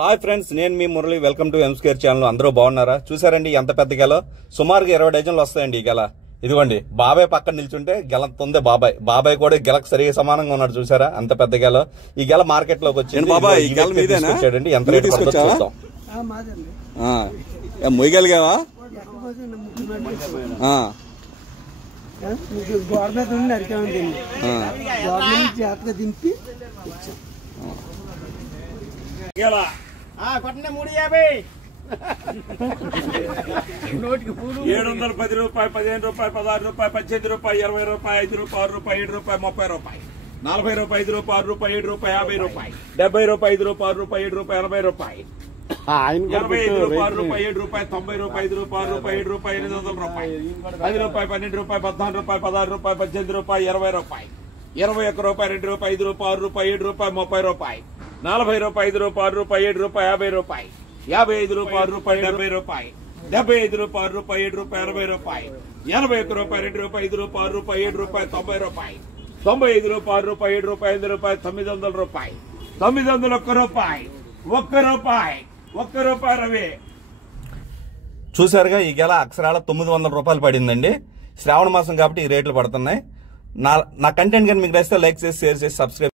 Hi friends, నేను మీ Murali. Welcome to ఎంస్కేర్ ఛానల్. అందరూ బాగున్నారా? చూసారండి ఎంత పెద్ద గెల, సుమారుగా 20 డజన్లు వస్తాయండి ఈ గెల. ఇదిగోండి, బాబాయ్ పక్కన నిల్చుంటే గెల తొందే బాబాయ్ కూడా గెలకు సరిగా సమానంగా ఉన్నాడు. చూసారా అంత పెద్ద గెల. ఈ గెల మార్కెట్ లోకి వచ్చి తీసుకొచ్చాడండి. ఎంత రేట్ పడుతుందో చూద్దాం. మొయ్యగలిగావా? దింపి 710 రూపాయలు, 15 రూపాయలు, 16 రూపాయలు, 18 రూపాయలు, 20 రూపాయలు, 5 రూపాయలు, 6 రూపాయలు, 7 రూపాయలు, 30 రూపాయలు, 40 రూపాయలు, 5 రూపాయలు, 6 రూపాయలు, 7 రూపాయలు, 50 రూపాయలు, 70 రూపాయలు, 5 రూపాయలు, 6 రూపాయలు, 7 రూపాయలు, 80 రూపాయలు, 85 రూపాయలు, 6 రూపాయలు, 7 రూపాయలు, 90 రూపాయలు, 5 రూపాయలు, 6 రూపాయలు, 7 రూపాయలు, 800 రూపాయలు, 10 రూపాయలు, 12 రూపాయలు, 14 రూపాయలు, 16 రూపాయలు, 18 రూపాయలు, 20 రూపాయలు, 21 రూపాయలు, 2 రూపాయలు, 5 రూపాయలు, 6 రూపాయలు, 7 రూపాయలు, 30 రూపాయలు, 40 రూపాయలు, 5 రూపాయలు, 6 రూపాయలు, 7 రూపాయలు, 50 రూపాయలు, 55 రూపాయలు, 6 రూపాయలు, 70 రూపాయలు, 75 రూపాయలు, 6 రూపాయలు, 7 రూపాయలు, 80 రూపాయలు, 81 రూపాయలు, 2 రూపాయలు, 5 రూపాయలు, 6 రూపాయలు, 7 రూపాయలు, 90 రూపాయలు, 95 రూపాయలు, 6 రూపాయలు, 7 రూపాయలు, 8 రూపాయలు, 900 రూపాయలు, 901 రూపాయలు, 1 రూపాయి, 1 రూపాయి రవి. చూసారుగా, ఈ గెల అక్షరాల 900 రూపాయలు పడిందండి. శ్రావణ మాసం కాబట్టి ఈ రేట్లు పడుతున్నాయి. నా కంటెంట్ కానీ మీకు నచ్చితే లైక్ చేసి, షేర్ చేసి, సబ్స్క్రైబ్